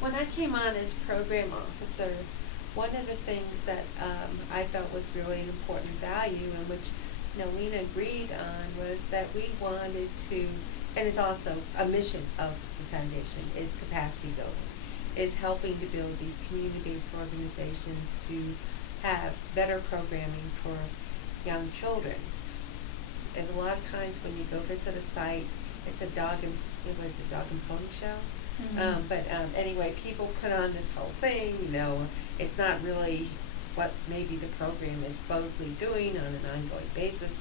When I came on as program officer, one of the things that I felt was really an important value, and which Lena agreed on, was that we wanted to, and it's also a mission of the foundation, is capacity building, is helping to build these community-based organizations to have better programming for young children. And a lot of times when you go visit a site, it's a dog and pony show. Mm-hmm. But anyway, people put on this whole thing, it's not really what maybe the program is supposedly doing on an ongoing basis.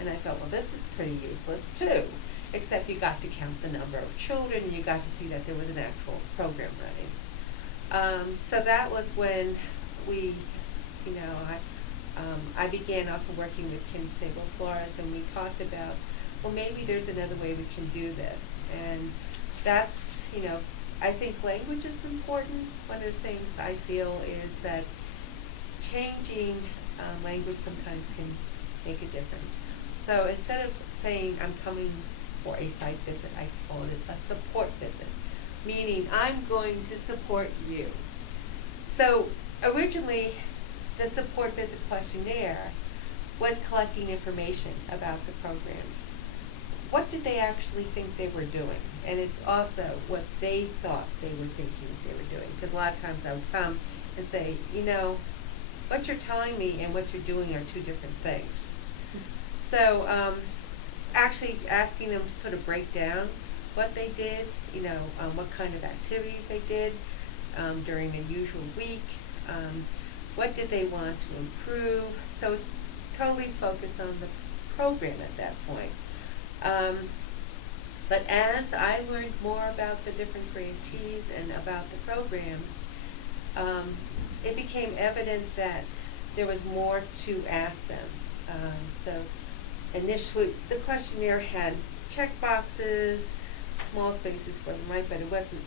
And I felt, well, this is pretty useless too, except you got to count the number of children, and you got to see that there was an actual program running. So that was when I began also working with Kim Sable-Flores, and we talked about, well, maybe there's another way we can do this. And that's, I think language is important. One of the things I feel is that changing language sometimes can make a difference. So instead of saying I'm coming for a site visit, I call it a support visit, meaning I'm going to support you. So originally, the support visit questionnaire was collecting information about the programs. What did they actually think they were doing? And it's also what they thought they were thinking they were doing. Because a lot of times I would come and say, what you're telling me and what you're doing are two different things. So actually asking them to sort of break down what they did, what kind of activities they did during a usual week, what did they want to improve. So it's totally focused on the program at that point. But as I learned more about the different grantees and about the programs, it became evident that there was more to ask them. So initially, the questionnaire had check boxes, small spaces for them, right? But it wasn't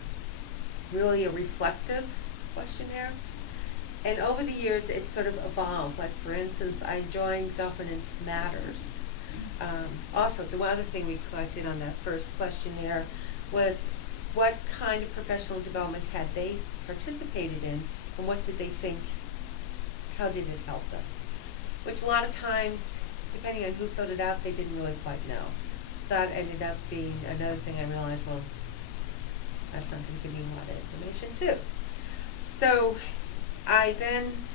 really a reflective questionnaire. And over the years, it sort of evolved. Like, for instance, I joined Governance Matters. Also, the one other thing we collected on that first questionnaire was what kind of professional development had they participated in, and what did they think, how did it help them? Which a lot of times, depending on who filled it out, they didn't really quite know. That ended up being another thing I realized, well, that's not going to give me a lot of information too. So I then,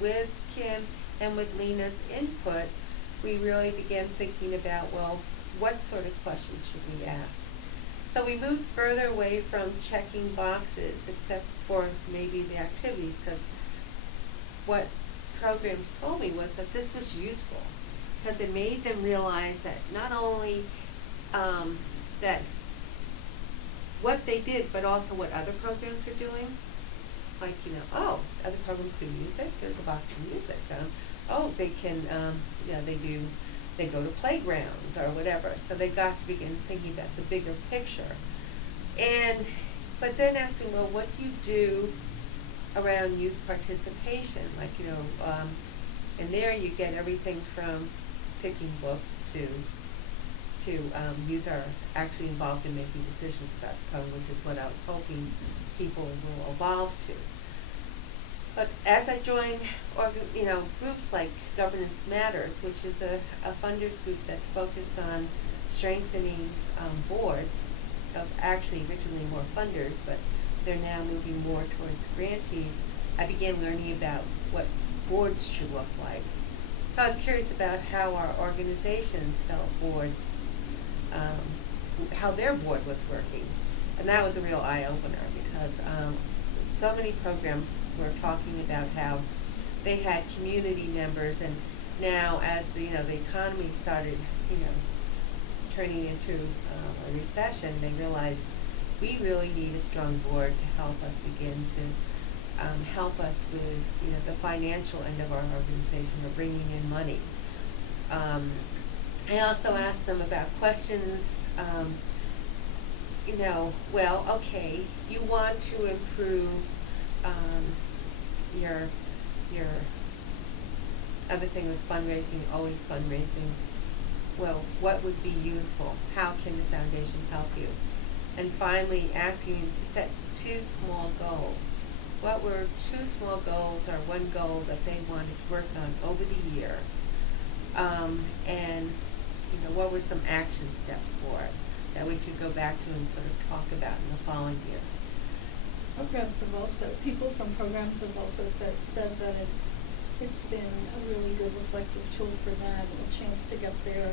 with Kim and with Lena's input, we really began thinking about, well, what sort of questions should we ask? So we moved further away from checking boxes, except for maybe the activities, because what programs told me was that this was useful, because it made them realize that not only that what they did, but also what other programs were doing. Like, other programs do music. There's a box for music. They can, they go to playgrounds or whatever. So they got to begin thinking about the bigger picture. But then asking, well, what do you do around youth participation? Like, and there you get everything from picking books to youth are actually involved in making decisions about the program, which is what I was hoping people will evolve to. But as I joined, groups like Governance Matters, which is a funders group that's focused on strengthening boards, of actually originally more funders, but they're now moving more towards grantees, I began learning about what boards should look like. So I was curious about how our organizations felt boards, how their board was working. And that was a real eye-opener, because so many programs were talking about how they had community members, and now as the economy started turning into a recession, they realized we really need a strong board to help us begin to help us with the financial end of our organization, or bringing in money. I also asked them about questions. Well, okay, you want to improve your other thing was fundraising, always fundraising. Well, what would be useful? How can the foundation help you? and finally asking him to set 2 small goals. What were 2 small goals or one goal that they wanted to work on over the year? And what were some action steps for it that we could go back to and sort of talk about in the following year? People from programs have also said that it's been a really good reflective tool for them, a chance to get their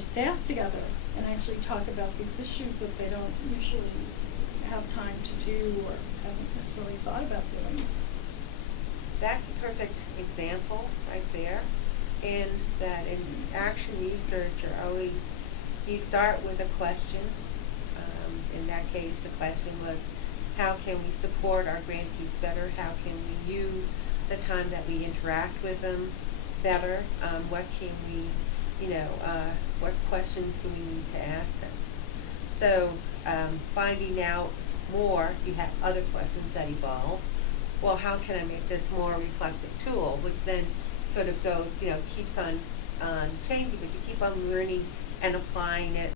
staff together and actually talk about these issues that they don't usually have time to do or haven't necessarily thought about doing. That's a perfect example right there. In that in action research, you start with a question. In that case, the question was, how can we support our grantees better? How can we use the time that we interact with them better? What can we, what questions do we need to ask them? So finding out more, you have other questions that evolve. Well, how can I make this more reflective tool, which then sort of goes, keeps on changing, but you keep on learning and applying it